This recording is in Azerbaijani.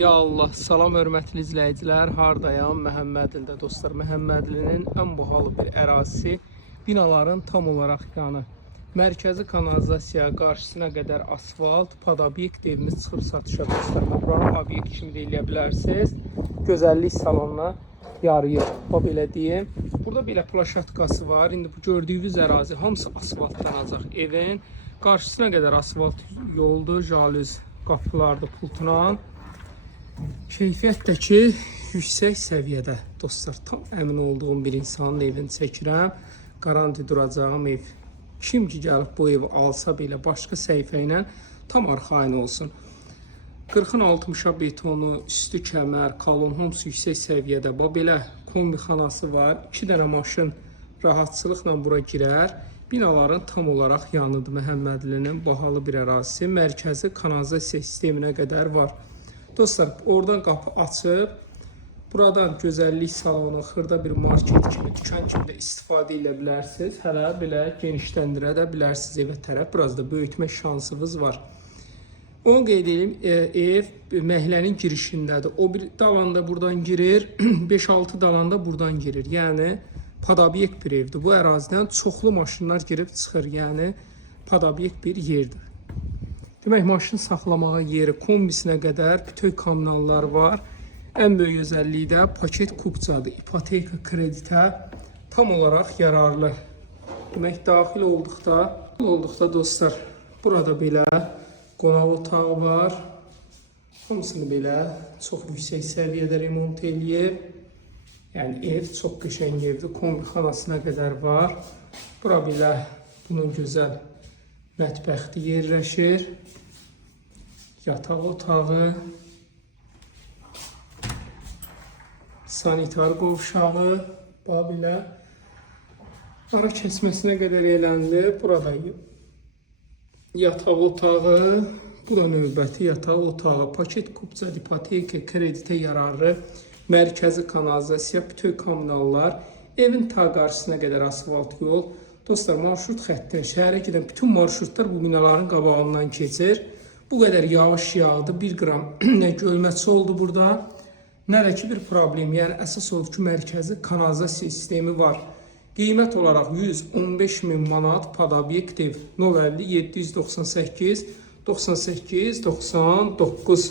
Ya Allah, salam hörmətli izləyicilər, hardayam? Məhəmmədlidə dostlar, Məhəmmədlinin ən bahalı bir ərazisi, binaların tam olaraq yanı. Mərkəzi kanalizasiya, qarşısına qədər asfalt, podobyekt evimiz çıxıb satışa dostlar. Buranı obyekt kimi də eləyə bilərsiniz. Gözəllik salonuna yarıyır, belə deyim. Burada belə plaşatkası var. İndi bu gördüyünüz ərazi hamısı asfaltlanacaq evin. Qarşısına qədər asfalt yoldur, jalüz qapılardır pultla. Keyfiyyətdəki yüksək səviyyədə dostlar, tam əmin olduğum bir insanın evini çəkirəm. Garanti duracağım ev. Kim ki gəlib bu evi alsa belə başqa səhifə ilə tam arxayın olsun. 40-ın 60-a betonu, üstü kəmər, kalon hamısı yüksək səviyyədə. Belə kombixanası var. 2 dənə maşın rahatçılıqla bura girər. Binaların tam olaraq yanıdır. Məhəmmədlinin bahalı bir ərazisi. Mərkəzi kanalizasiya sisteminə qədər var. Dostlar, oradan qapı açıb, buradan gözəllik salonu, xırda bir market kimi, dükan kimi də istifadə edə bilərsiniz. Hələ belə genişləndirə də bilərsiniz evə tərəf. Biraz da böyütmə şansınız var. Onu qeyd edeyim, ev məhəllənin girişindədir. O bir dalanda buradan girir, 5-6 dalanda buradan girir. Yəni, podobyekt bir evdir. Bu ərazidən çoxlu maşınlar girib çıxır. Yəni, podobyekt bir yerdir. Demək, maşın saxlamağa yeri, kombisinə qədər bütöv kommunallar var. Ən böyük özelliyi də paket kupçadır. İpoteka kreditə tam olaraq yararlı. Demək, daxil olduqda dostlar, burada belə qonaq otağı var. Hamısını belə çox yüksək səviyyədə remont eləyib. Yəni, ev çox qəşəng evdir. Kombixanasına qədər var. Bura belə bunun gözəl mətbəxti yerləşir. Yataq otağı, sanitar qovşağı, belə ara kəsməsinə qədər eləndi. Burada yataq otağı, bu da növbəti yataq otağı, paket kupça, ipoteka kreditə yararlı, mərkəzi kanalizasiya, bütöv kommunallar, evin ta qarşısına qədər asfalt yol. Dostlar, marşrut xətdən şəhərə gedən bütün marşrutlar bu binaların qabağından keçir. Bu qədər yağış yağdı, 1 qram nə gölməçi oldu burada, nə də ki bir problem. Yəni, əsas oldu ki, mərkəzi kanalizasiya sistemi var. Qiymət olaraq 115.000 manat podobyekt ev 050 798 98 99.